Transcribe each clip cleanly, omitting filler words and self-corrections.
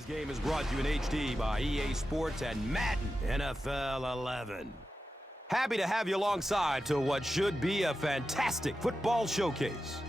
Today's game is brought to you in HD by EA Sports and Madden NFL 11. Happy to have you alongside to what should be a fantastic football showcase.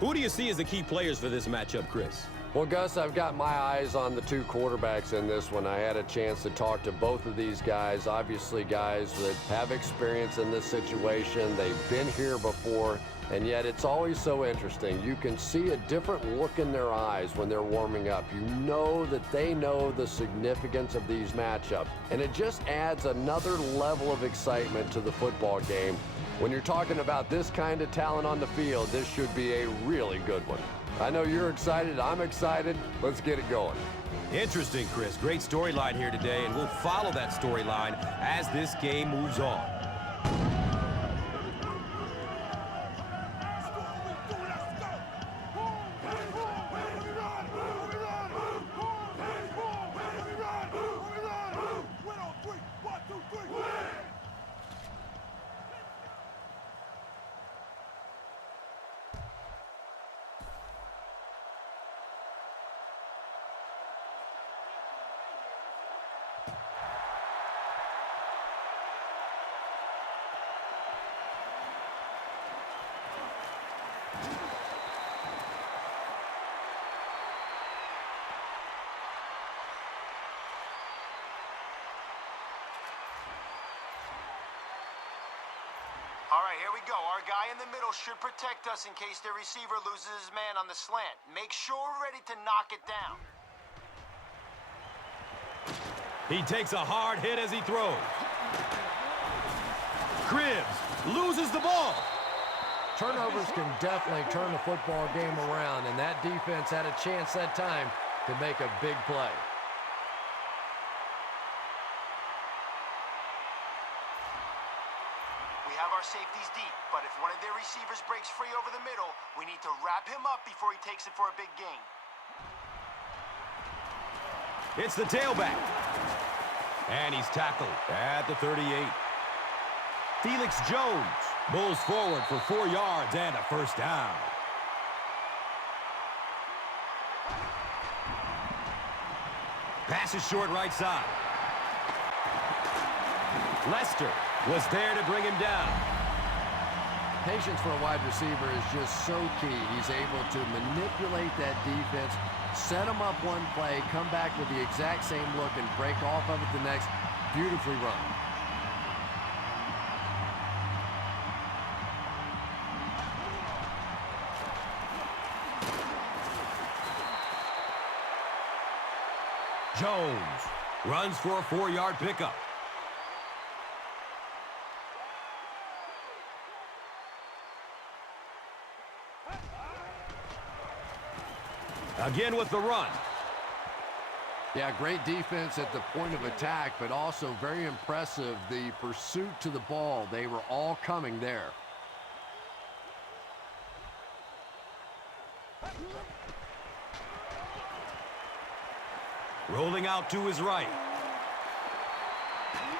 Who do you see as the key players for this matchup, Chris? Well, Gus, I've got my eyes on the two quarterbacks in this one. I had a chance to talk to both of these guys, obviously guys that have experience in this situation. They've been here before, and yet it's always so interesting. You can see a different look in their eyes when they're warming up. You know that they know the significance of these matchups, and it just adds another level of excitement to the football game. When you're talking about this kind of talent on the field, this should be a really good one. I know you're excited. I'm excited. Let's get it going. Interesting, Chris. Great storyline here today, and we'll follow that storyline as this game moves on. All right, here we go. Our guy in the middle should protect us in case their receiver loses his man on the slant. Make sure we're ready to knock it down. He takes a hard hit as he throws. Cribbs loses the ball. Turnovers can definitely turn the football game around, and that defense had a chance that time to make a big play. Our safety's deep, but if one of their receivers breaks free over the middle, we need to wrap him up before he takes it for a big gain. It's the tailback. And he's tackled at the 38. Felix Jones bulls forward for 4 yards and a first down. Pass is short right side. Lester was there to bring him down. Patience for a wide receiver is just so key. He's able to manipulate that defense, set them up one play, come back with the exact same look, and break off of it the next. Beautifully run. Jones runs for a 4-yard pickup. Again with the run. Yeah, great defense at the point of attack, but also very impressive, the pursuit to the ball. They were all coming there. Rolling out to his right.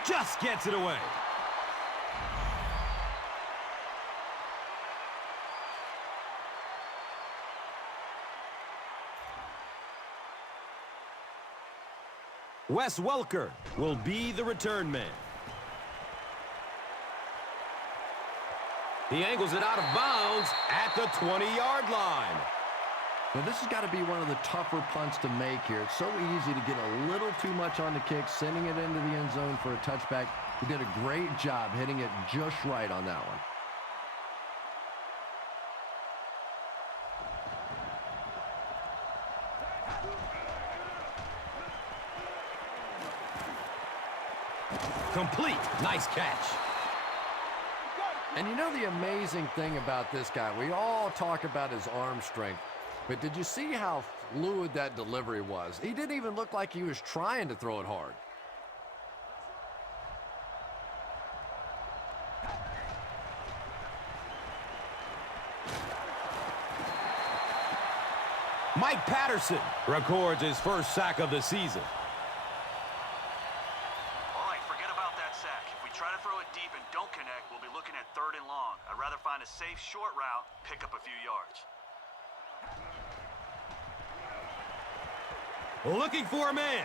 Just gets it away. Wes Welker will be the return man. He angles it out of bounds at the 20-yard line. Now, this has got to be one of the tougher punts to make here. It's so easy to get a little too much on the kick, sending it into the end zone for a touchback. He did a great job hitting it just right on that one. Complete. Nice catch. And you know the amazing thing about this guy, we all talk about his arm strength, but did you see how fluid that delivery was? He didn't even look like he was trying to throw it hard. Mike Patterson records his first sack of the season. All right, forget about that sack. If we try to throw it deep and don't connect, Looking for a man.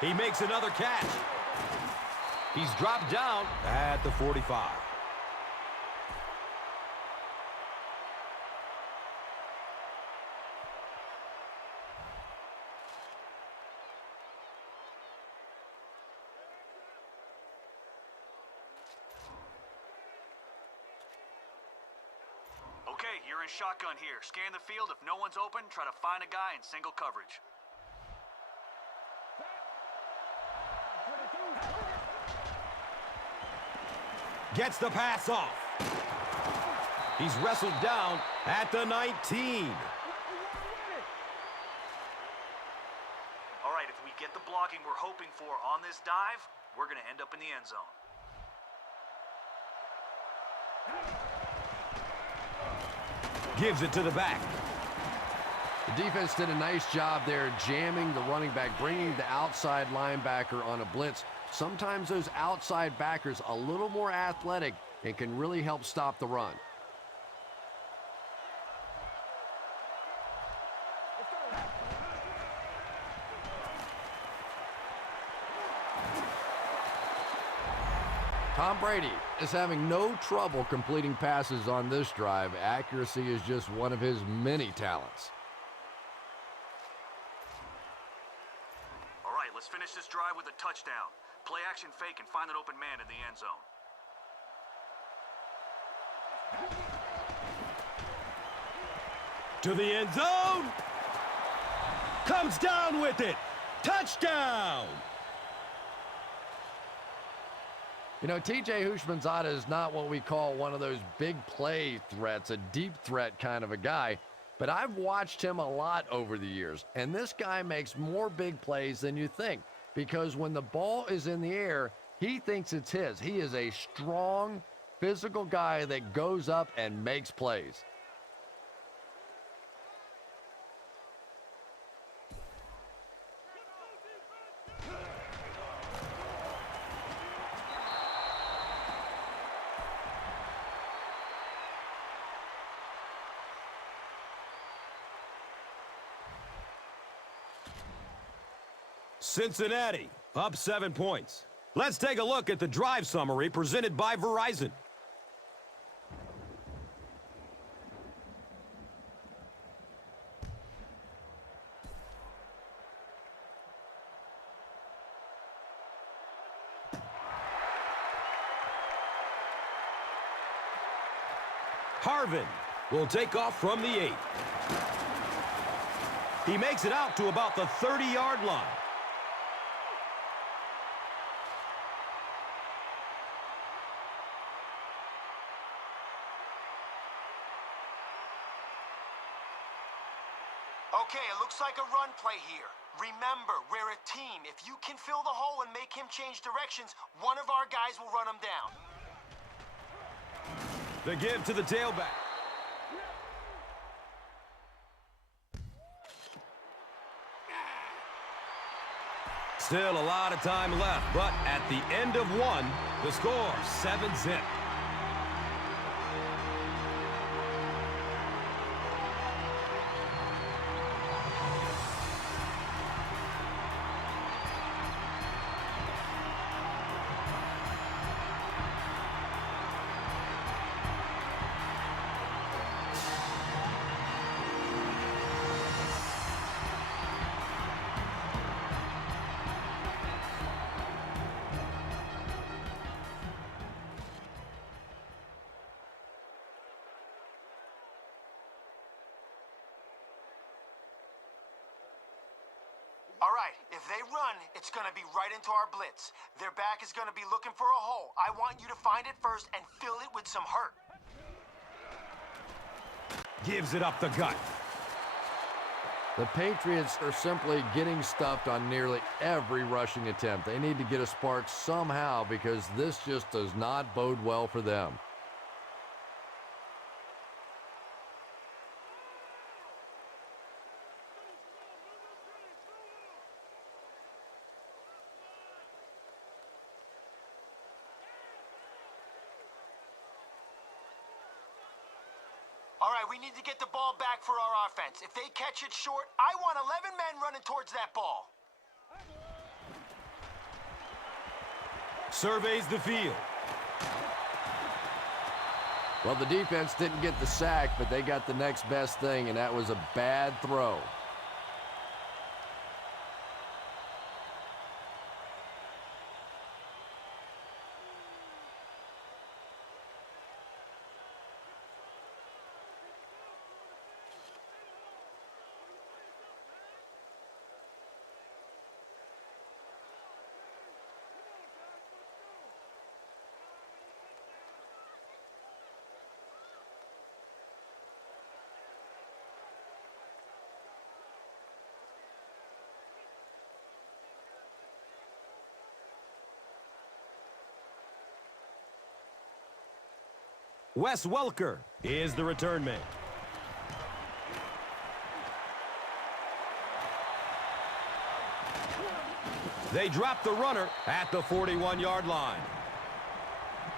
He makes another catch. He's dropped down at the 45. Okay, you're in shotgun here. Scan the field. If no one's open, try to find a guy in single coverage. Gets the pass off. He's wrestled down at the 19. All right, if we get the blocking we're hoping for on this dive, we're going to end up in the end zone. Gives it to the back. The defense did a nice job there jamming the running back, bringing the outside linebacker on a blitz. Sometimes those outside backers a little more athletic and can really help stop the run. Tom Brady is having no trouble completing passes on this drive. Accuracy is just one of his many talents. All right, let's finish this drive with a touchdown. Play action fake and find an open man in the end zone. To the end zone. Comes down with it. Touchdown. You know, TJ Houshmandzadeh is not what we call one of those big play threats, a deep threat kind of a guy. But I've watched him a lot over the years, and this guy makes more big plays than you think. Because when the ball is in the air, he thinks it's his. He is a strong, physical guy that goes up and makes plays. Cincinnati up 7 points. Let's take a look at the drive summary presented by Verizon. Harvin will take off from the 8. He makes it out to about the 30-yard line. Okay, it looks like a run play here. Remember, we're a team. If you can fill the hole and make him change directions, one of our guys will run him down. The give to the tailback. Still a lot of time left, but at the end of one, the score 7-zip. All right, if they run, it's going to be right into our blitz. Their back is going to be looking for a hole. I want you to find it first and fill it with some hurt. Gives it up the gut. The Patriots are simply getting stuffed on nearly every rushing attempt. They need to get a spark somehow because this just does not bode well for them. All right, we need to get the ball back for our offense. If they catch it short, I want 11 men running towards that ball. Surveys the field. Well, the defense didn't get the sack, but they got the next best thing, and that was a bad throw. Wes Welker is the return man. They drop the runner at the 41-yard line.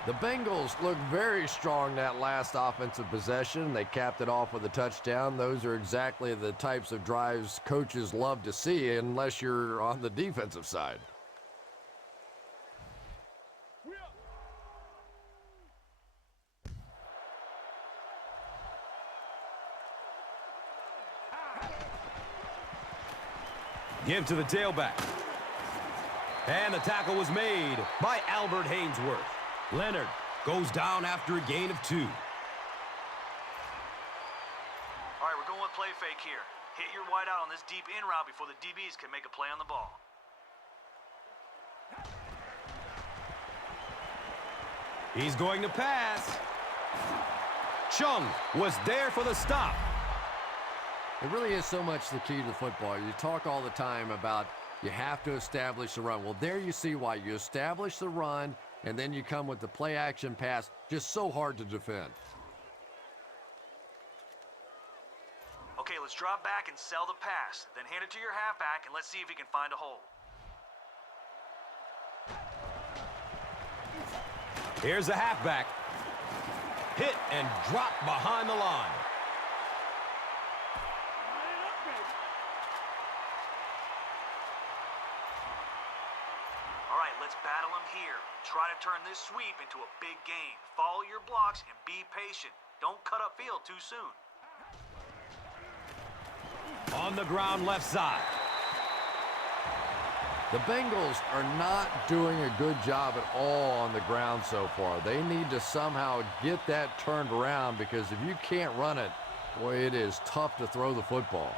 The Bengals looked very strong that last offensive possession. They capped it off with a touchdown. Those are exactly the types of drives coaches love to see, unless you're on the defensive side. Give to the tailback. And the tackle was made by Albert Haynesworth. Leonard goes down after a gain of 2. All right, we're going with play fake here. Hit your wide out on this deep in route before the DBs can make a play on the ball. He's going to pass. Chung was there for the stop. It really is so much the key to football. You talk all the time about you have to establish the run. Well, there you see why. You establish the run, and then you come with the play-action pass. Just so hard to defend. Okay, let's drop back and sell the pass. Then hand it to your halfback, and let's see if he can find a hole. Here's the halfback. Hit and drop behind the line. All right, let's battle him here. Try to turn this sweep into a big game. Follow your blocks and be patient. Don't cut upfield too soon. On the ground left side. The Bengals are not doing a good job at all on the ground so far. They need to somehow get that turned around, because if you can't run it, boy, it is tough to throw the football.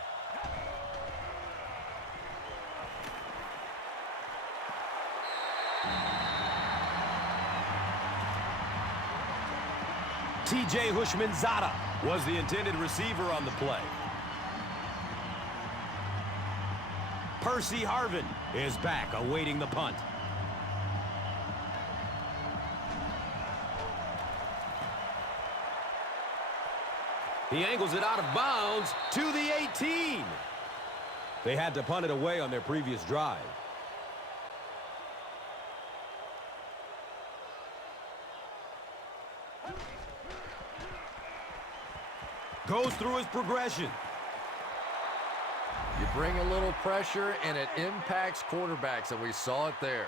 T.J. Hushmanzada was the intended receiver on the play. Percy Harvin is back, awaiting the punt. He angles it out of bounds to the 18. They had to punt it away on their previous drive. Goes through his progression. You bring a little pressure, and it impacts quarterbacks, and we saw it there.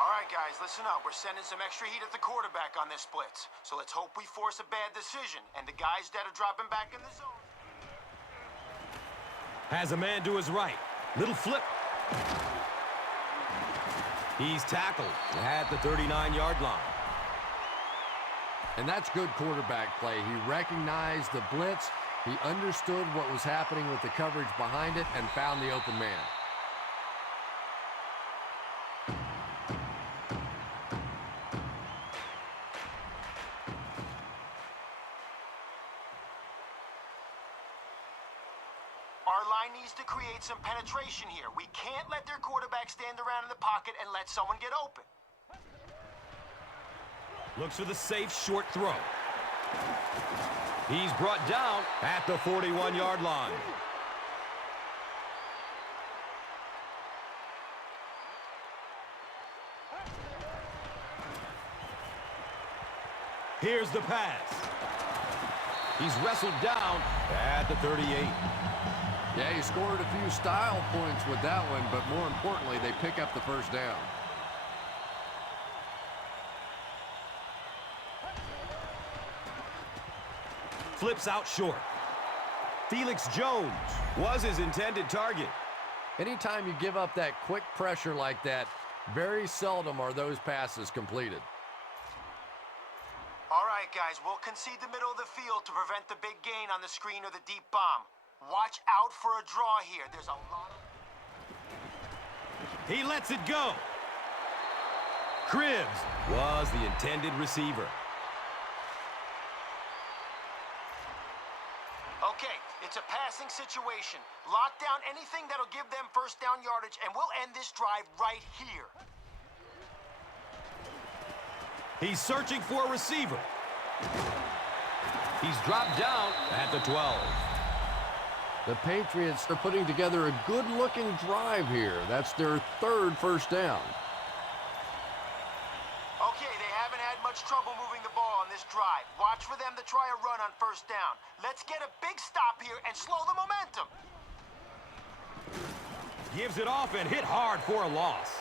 All right, guys, listen up. We're sending some extra heat at the quarterback on this blitz. So let's hope we force a bad decision, and the guys that are dropping back in the zone. Has a man to his right. Little flip. He's tackled at the 39-yard line. And that's good quarterback play. He recognized the blitz. He understood what was happening with the coverage behind it and found the open man. Our line needs to create some penetration here. We can't let their quarterback stand around in the pocket and let someone get open. Looks for the safe short throw. He's brought down at the 41-yard line. Here's the pass. He's wrestled down at the 38. Yeah, he scored a few style points with that one, but more importantly, they pick up the first down. Flips out short. Felix Jones was his intended target. Anytime you give up that quick pressure like that, very seldom are those passes completed. All right, guys, we'll concede the middle of the field to prevent the big gain on the screen or the deep bomb. Watch out for a draw here. There's a lot of... He lets it go. Cribbs was the intended receiver. Okay, it's a passing situation. Lock down anything that'll give them first down yardage, and we'll end this drive right here. He's searching for a receiver. He's dropped down at the 12. The Patriots are putting together a good-looking drive here. That's their third first down. Okay, they haven't had much trouble moving the ball on this drive. Watch for them to try a run on first down. Let's get a big stop here and slow the momentum. Gives it off and hit hard for a loss.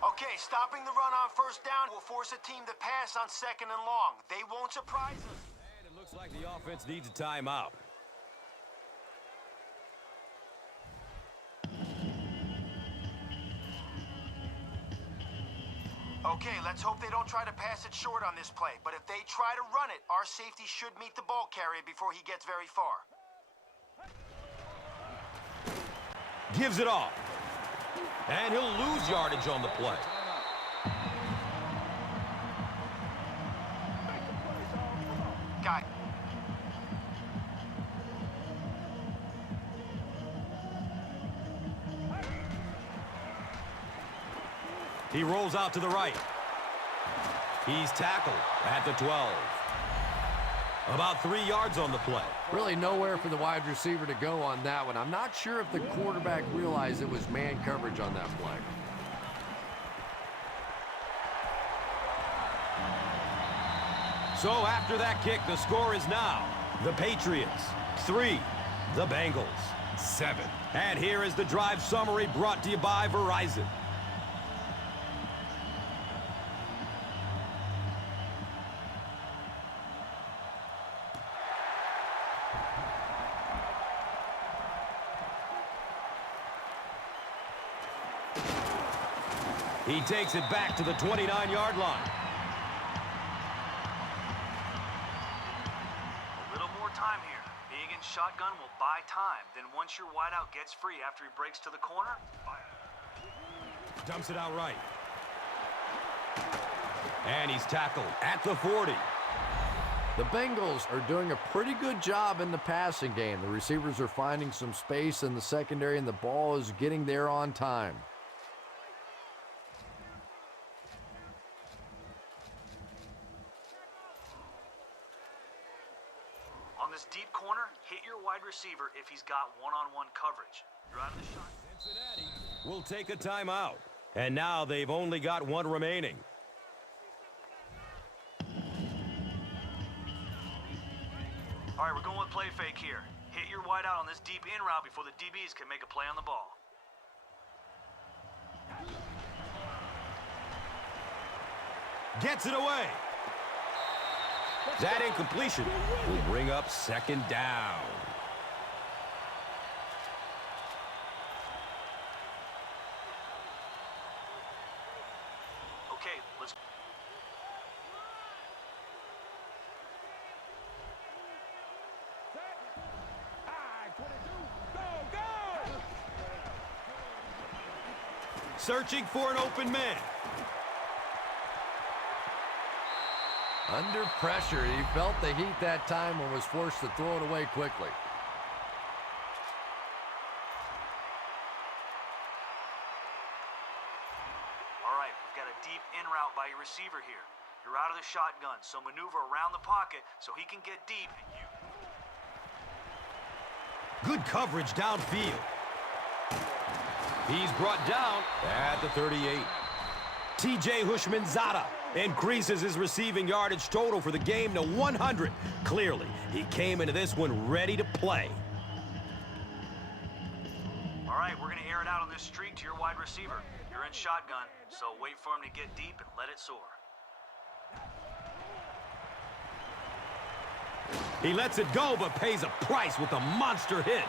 Okay, stopping the run on first down will force a team to pass on second and long. They won't surprise us. And it looks like the offense needs a timeout. Okay, let's hope they don't try to pass it short on this play. But if they try to run it, our safety should meet the ball carrier before he gets very far. Gives it off. And he'll lose yardage on the play. Guy. He rolls out to the right. He's tackled at the 12. About 3 yards on the play. Really nowhere for the wide receiver to go on that one. I'm not sure if the quarterback realized it was man coverage on that play. So after that kick, the score is now the Patriots 3, the Bengals 7. And here is the drive summary brought to you by Verizon. He takes it back to the 29-yard line. A little more time here. Being in shotgun will buy time. Then once your wideout gets free after he breaks to the corner, fire. Dumps it out right. And he's tackled at the 40. The Bengals are doing a pretty good job in the passing game. The receivers are finding some space in the secondary, and the ball is getting there on time. On this deep corner, hit your wide receiver if he's got one-on-one coverage. You're out of the shot. Cincinnati will take a timeout. And now they've only got one remaining. All right, we're going with play fake here. Hit your wide out on this deep in route before the DBs can make a play on the ball. Gets it away. That incompletion will bring up second down. Okay, let's... Searching for an open man. Under pressure, he felt the heat that time and was forced to throw it away quickly. All right, we've got a deep in route by your receiver here. You're out of the shotgun, so maneuver around the pocket so he can get deep and you... Good coverage downfield. He's brought down at the 38. T.J. Houshmandzadeh increases his receiving yardage total for the game to 100. Clearly, he came into this one ready to play. All right, we're going to air it out on this streak to your wide receiver. You're in shotgun, so wait for him to get deep and let it soar. He lets it go, but pays a price with a monster hit.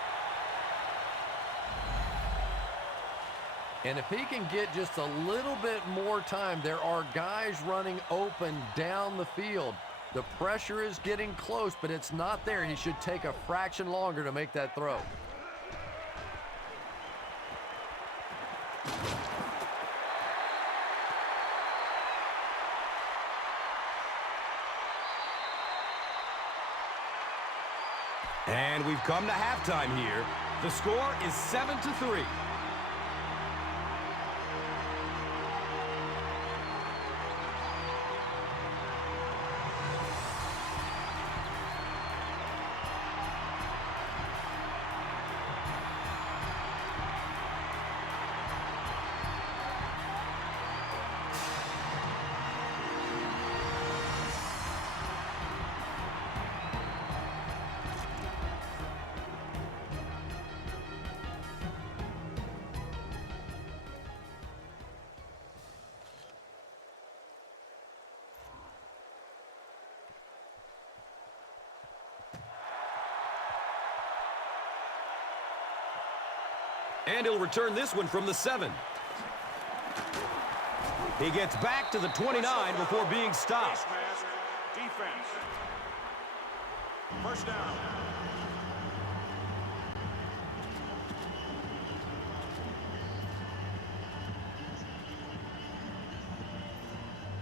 And if he can get just a little bit more time, there are guys running open down the field. The pressure is getting close, but it's not there. He should take a fraction longer to make that throw. And we've come to halftime here. The score is 7-3. And he'll return this one from the 7. He gets back to the 29 before being stopped. Face mask, defense. First down.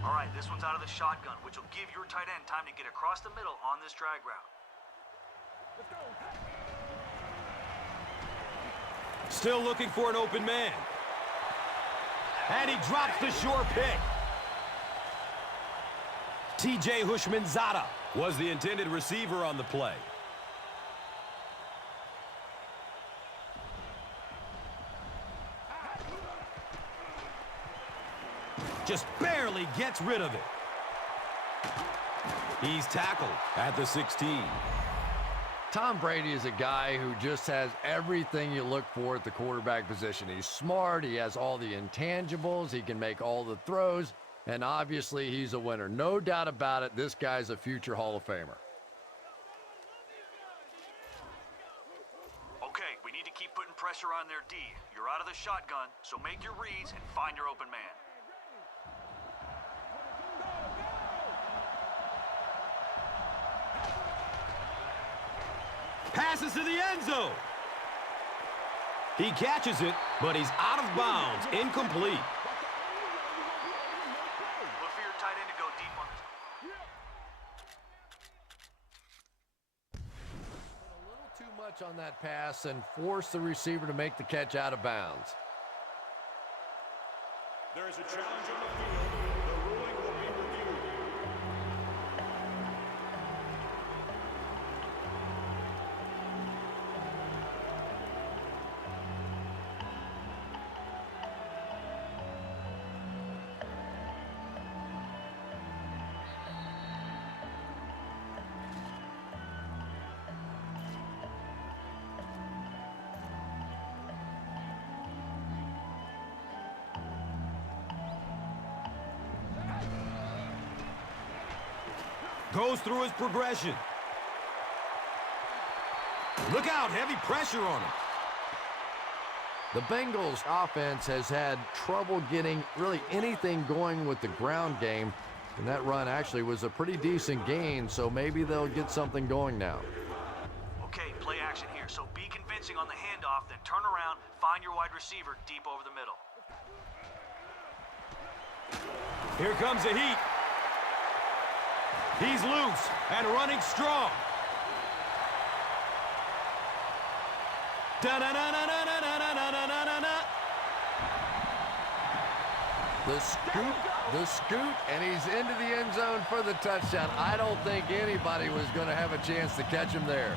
All right, this one's out of the shotgun, which will give your tight end time to get across the middle on this drag route. Still looking for an open man. And he drops the sure pick. T.J. Houshmandzadeh was the intended receiver on the play. Just barely gets rid of it. He's tackled at the 16. Tom Brady is a guy who just has everything you look for at the quarterback position. He's smart, he has all the intangibles, he can make all the throws, and obviously he's a winner. No doubt about it, this guy's a future Hall of Famer. Okay, we need to keep putting pressure on their D. You're out of the shotgun, so make your reads and find your open man. Passes to the end zone. He catches it, but he's out of bounds. Incomplete. Look for your tight end to go deep on this. A little too much on that pass and force the receiver to make the catch out of bounds. There is a challenge on the field. The ruling will be reviewed. Goes through his progression. Look out, heavy pressure on him. The Bengals offense has had trouble getting really anything going with the ground game, and that run actually was a pretty decent gain, so maybe they'll get something going now. Okay, play action here. So be convincing on the handoff, then turn around, find your wide receiver deep over the middle. Here comes the heat. He's loose and running strong. The scoot, and he's into the end zone for the touchdown. I don't think anybody was going to have a chance to catch him there.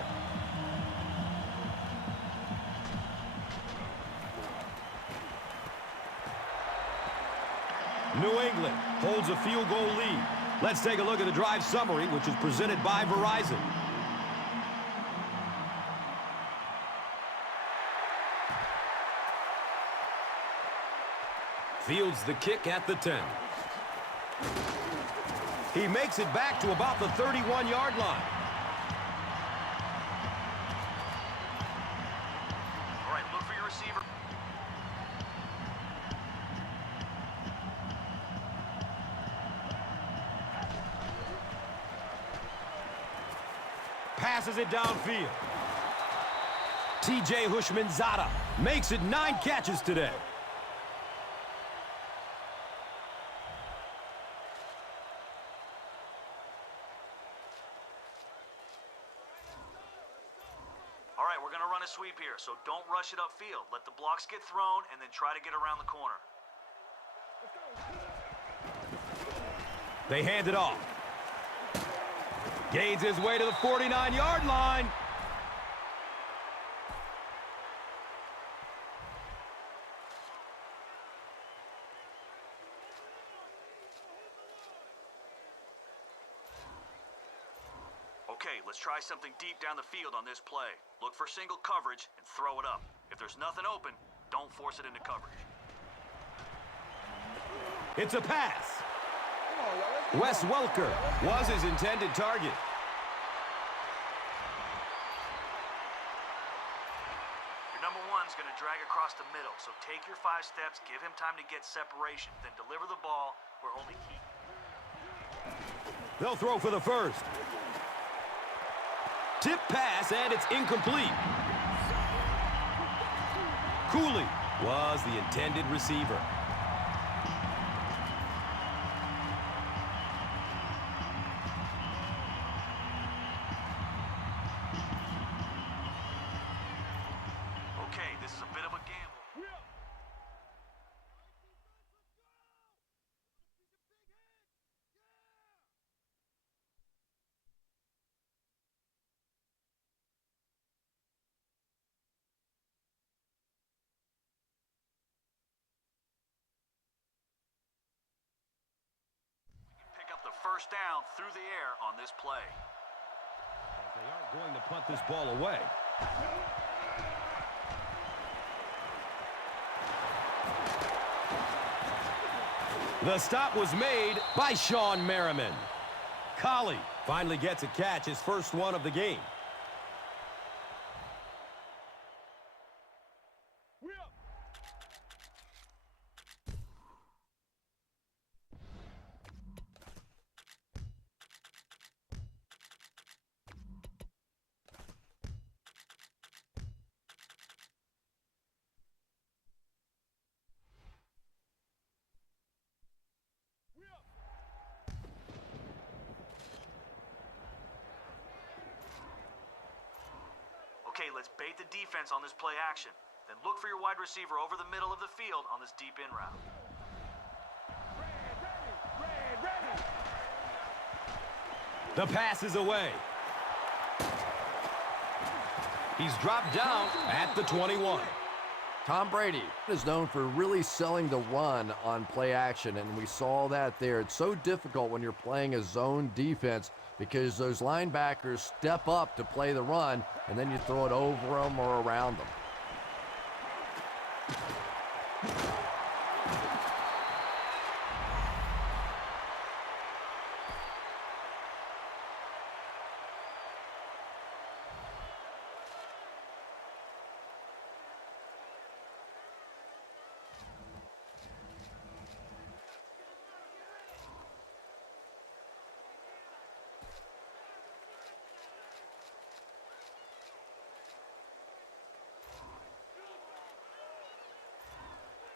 New England holds a field goal lead. Let's take a look at the drive summary, which is presented by Verizon. Fields the kick at the 10. He makes it back to about the 31-yard line. All right, look for your receiver. Passes it downfield. T.J. Houshmandzadeh makes it 9 catches today. All right, we're going to run a sweep here, so don't rush it upfield. Let the blocks get thrown, and then try to get around the corner. They hand it off. Gains his way to the 49-yard line. Okay, let's try something deep down the field on this play. Look for single coverage and throw it up. If there's nothing open, don't force it into coverage. It's a pass. Wes Welker was his intended target. Your number one's going to drag across the middle, so take your 5 steps, give him time to get separation, then deliver the ball where only he... They'll throw for the first. Tip pass, and it's incomplete. Cooley was the intended receiver. Okay, this is a bit of a gamble. Pick up the first down through the air on this play. They aren't going to punt this ball away. The stop was made by Sean Merriman. Collie finally gets a catch, his first one of the game. Okay, let's bait the defense on this play action. Then look for your wide receiver over the middle of the field on this deep in route. The pass is away. He's dropped down at the 21. Tom Brady is known for really selling the run on play action, and we saw that there. It's so difficult when you're playing a zone defense because those linebackers step up to play the run, and then you throw it over them or around them.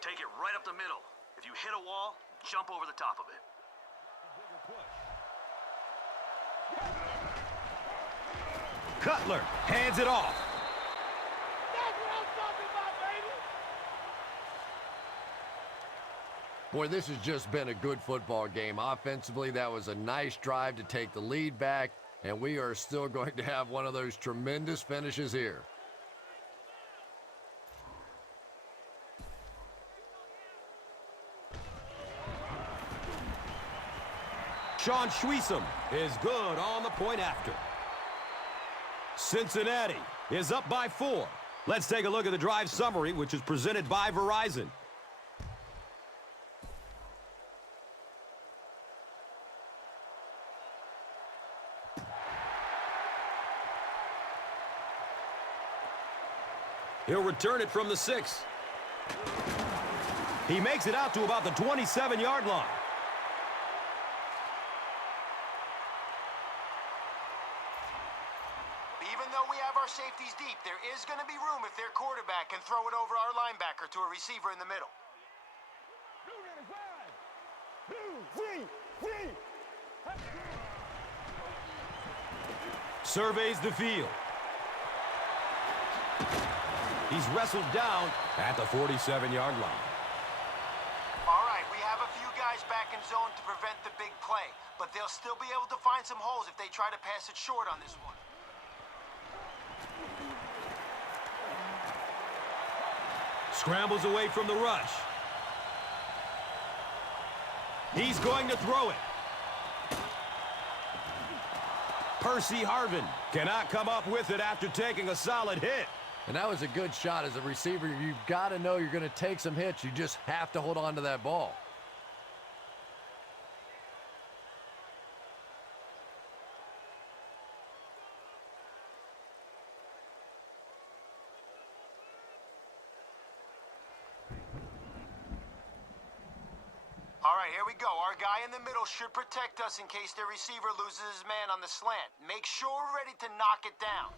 Take it right up the middle. If you hit a wall, jump over the top of it. Cutler hands it off. That's what I'm talking about, baby! Boy, this has just been a good football game. Offensively, that was a nice drive to take the lead back, and we are still going to have one of those tremendous finishes here. Sean Schwiesem is good on the point after. Cincinnati is up by 4. Let's take a look at the drive summary, which is presented by Verizon. He'll return it from the 6. He makes it out to about the 27-yard line. Even though we have our safeties deep, there is going to be room if their quarterback can throw it over our linebacker to a receiver in the middle. Surveys the field. He's wrestled down at the 47-yard line. All right, we have a few guys back in zone to prevent the big play, but they'll still be able to find some holes if they try to pass it short on this one. Scrambles away from the rush. He's going to throw it. Percy Harvin cannot come up with it after taking a solid hit. And that was a good shot. As a receiver, you've got to know you're going to take some hits. You just have to hold on to that ball. All right, here we go. Our guy in the middle should protect us in case their receiver loses his man on the slant. Make sure we're ready to knock it down.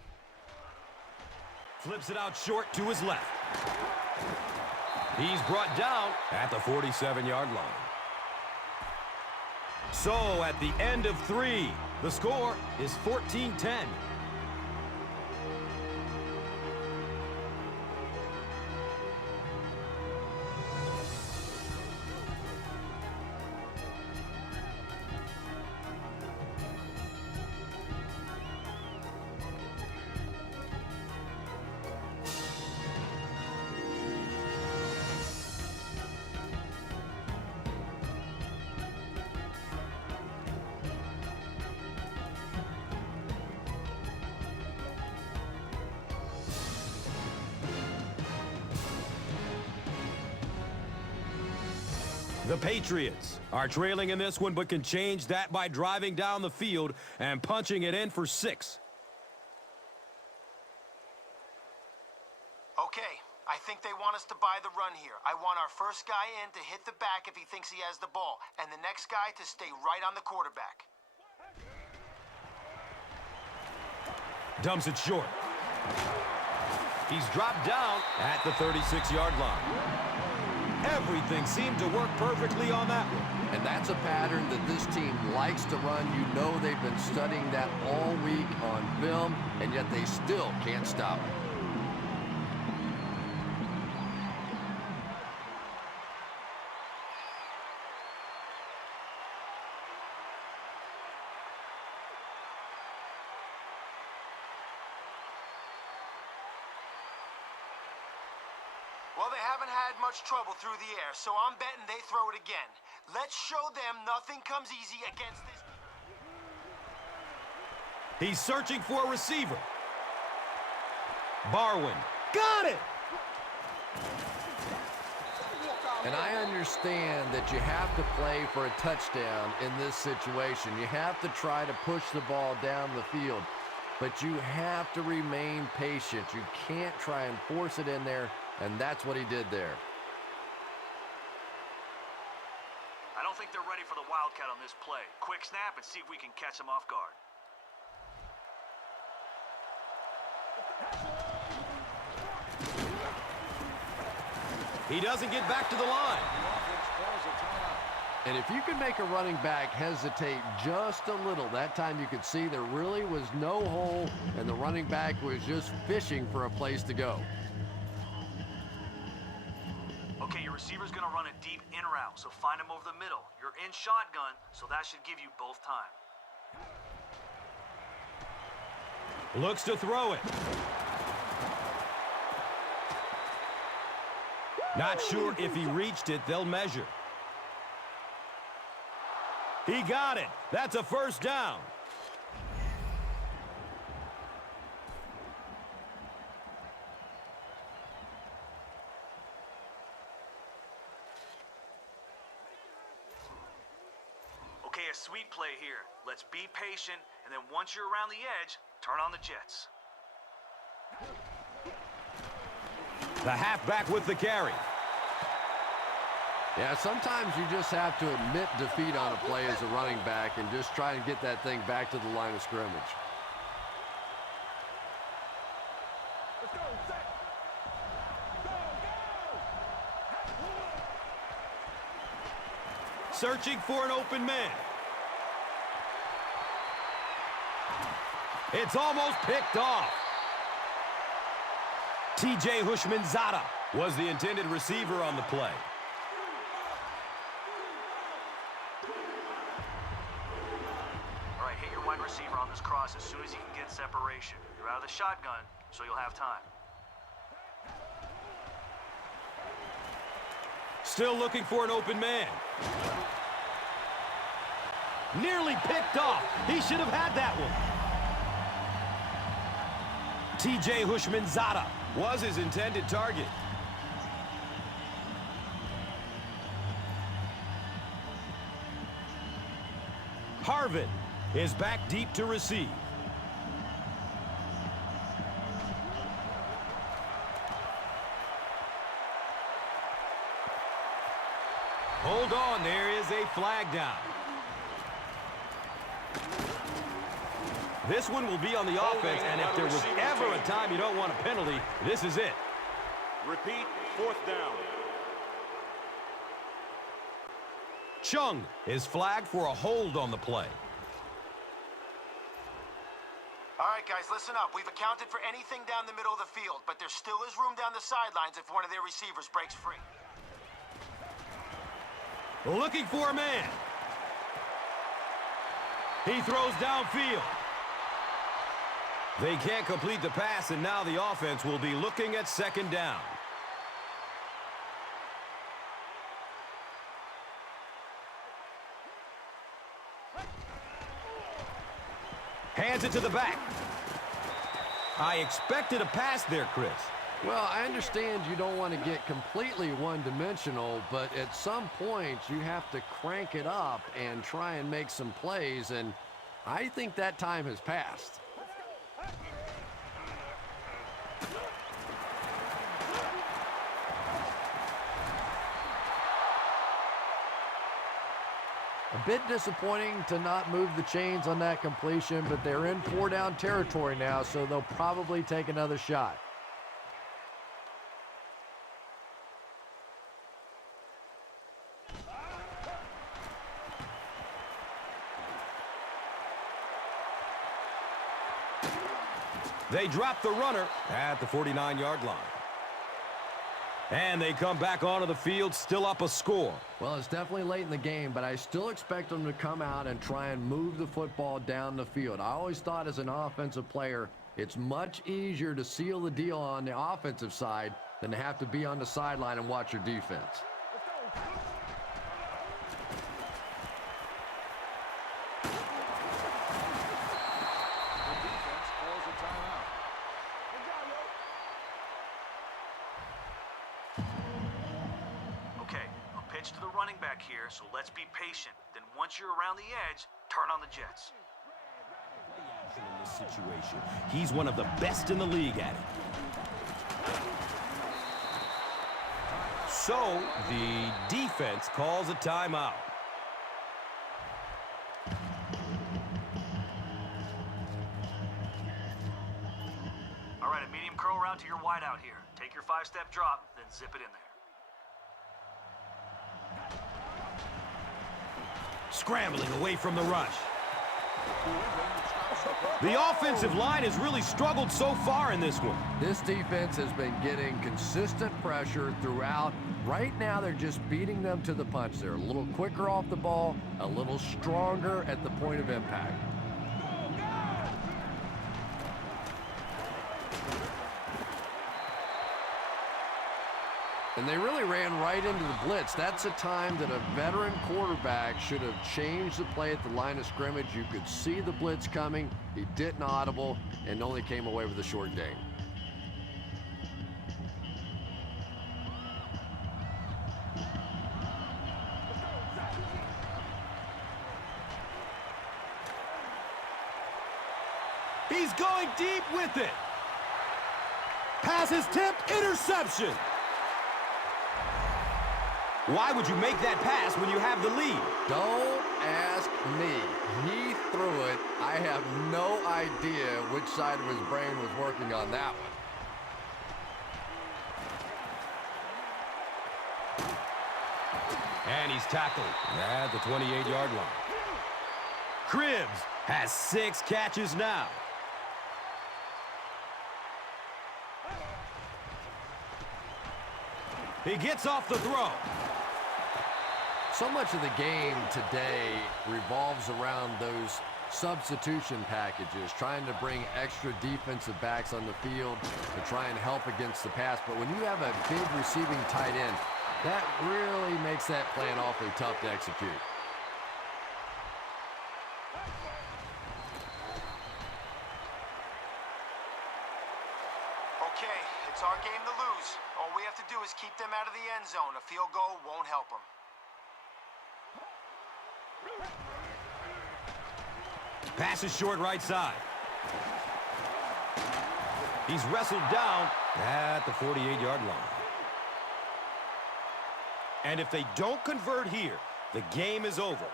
Flips it out short to his left. He's brought down at the 47-yard line. So at the end of 3, the score is 14-10. The Patriots are trailing in this one, but can change that by driving down the field and punching it in for 6. Okay, I think they want us to buy the run here. I want our first guy in to hit the back if he thinks he has the ball, and the next guy to stay right on the quarterback. Dumps it short. He's dropped down at the 36-yard line. Everything seemed to work perfectly on that one. And that's a pattern that this team likes to run. You know they've been studying that all week on film, and yet they still can't stop it. Well, they haven't had much trouble through the air, so I'm betting they throw it again. Let's show them nothing comes easy against this. He's searching for a receiver. Barwin. Got it! And I understand that you have to play for a touchdown in this situation. You have to try to push the ball down the field, but you have to remain patient. You can't try and force it in there, and that's what he did there. I don't think they're ready for the Wildcat on this play. Quick snap and see if we can catch them off guard. He doesn't get back to the line. And if you can make a running back hesitate just a little, that time you could see there really was no hole, and the running back was just fishing for a place to go. Okay, your receiver's gonna run a deep in route, so find him over the middle. You're in shotgun, so that should give you both time. Looks to throw it. Not sure if he reached it. They'll measure. He got it. That's a first down. Okay, a sweet play here. Let's be patient, and then once you're around the edge, turn on the jets. The halfback with the carry. Yeah, sometimes you just have to admit defeat on a play as a running back and just try and get that thing back to the line of scrimmage. Let's go, set. Go, go. Searching for an open man. It's almost picked off. TJ Hushmanzada was the intended receiver on the play. All right, hit your wide receiver on this cross as soon as you can get separation. You're out of the shotgun, so you'll have time. Still looking for an open man. Nearly picked off. He should have had that one. TJ Hushmanzada was his intended target. Harvin is back deep to receive. Hold on, there is a flag down. This one will be on the offense, and if there was ever a time you don't want a penalty, this is it. Repeat, fourth down. Chung is flagged for a hold on the play. All right, guys, listen up. We've accounted for anything down the middle of the field, but there still is room down the sidelines if one of their receivers breaks free. Looking for a man. He throws downfield. They can't complete the pass, and now the offense will be looking at second down. Hands it to the back. I expected a pass there, Chris. Well, I understand you don't want to get completely one-dimensional, but at some point you have to crank it up and try and make some plays, and I think that time has passed. A bit disappointing to not move the chains on that completion, but they're in four-down territory now, so they'll probably take another shot. They drop the runner at the 49-yard line. And they come back onto the field, still up a score. Well, it's definitely late in the game, but I still expect them to come out and try and move the football down the field. I always thought as an offensive player, it's much easier to seal the deal on the offensive side than to have to be on the sideline and watch your defense. To the running back here, so let's be patient. Then once you're around the edge, turn on the jets. In this situation, he's one of the best in the league at it. So the defense calls a timeout. All right, a medium curl route to your wideout here. Take your 5-step drop, then zip it in there. Scrambling away from the rush. The offensive line has really struggled so far in this one. This defense has been getting consistent pressure throughout. Right now, they're just beating them to the punch. They're a little quicker off the ball, a little stronger at the point of impact. And they really ran right into the blitz. That's a time that a veteran quarterback should have changed the play at the line of scrimmage. You could see the blitz coming. He didn't audible and only came away with a short gain. He's going deep with it. Passes tipped, interception. Why would you make that pass when you have the lead? Don't ask me. He threw it. I have no idea which side of his brain was working on that one. And he's tackled at the 28-yard line. Cribbs has 6 catches now. He gets off the throw. So much of the game today revolves around those substitution packages, trying to bring extra defensive backs on the field to try and help against the pass. But when you have a big receiving tight end, that really makes that plan awfully tough to execute. Okay, it's our game to lose. All we have to do is keep them out of the end zone. A field goal won't help them. Pass is short right side. He's wrestled down at the 48-yard line. And if they don't convert here, the game is over.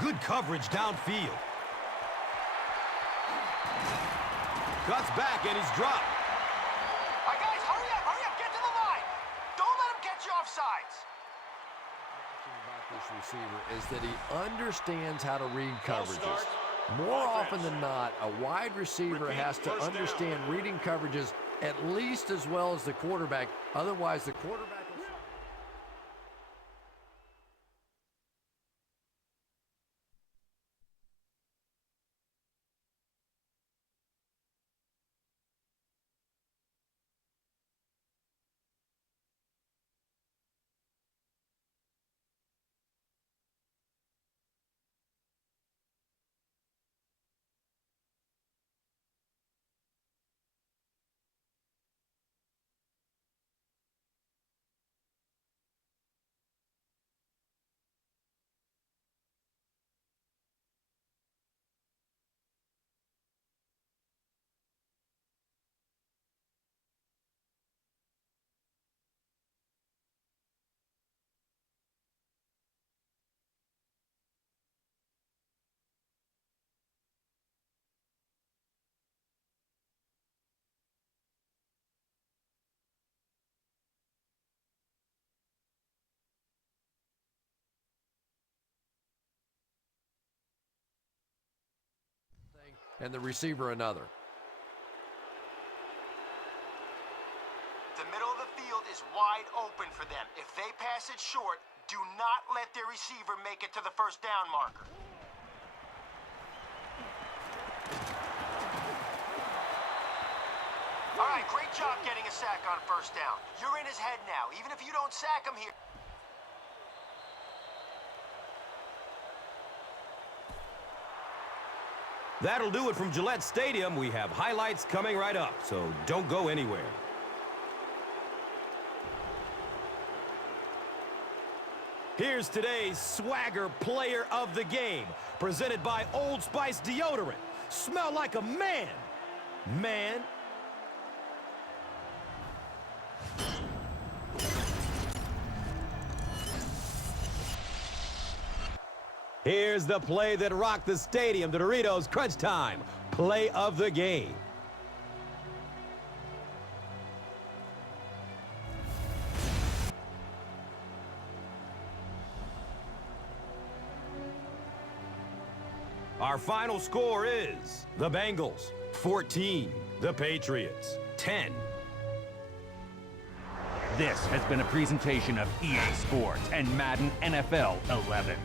Good coverage downfield. Cuts back and he's dropped. All right, guys, hurry up, get to the line. Don't let him get you offsides. About this receiver is that he understands how to read coverages. More often than not, a wide receiver has to understand reading coverages at least as well as the quarterback. Otherwise, the quarterback will... and the receiver another. The middle of the field is wide open for them. If they pass it short, do not let their receiver make it to the first down marker. All right, great job getting a sack on first down. You're in his head now, even if you don't sack him here. That'll do it from Gillette Stadium. We have highlights coming right up, so don't go anywhere. Here's today's Swagger Player of the Game, presented by Old Spice Deodorant. Smell like a man. Man. Here's the play that rocked the stadium, the Doritos Crunch Time Play of the Game. Our final score is the Bengals 14, the Patriots 10. This has been a presentation of EA Sports and Madden NFL 11.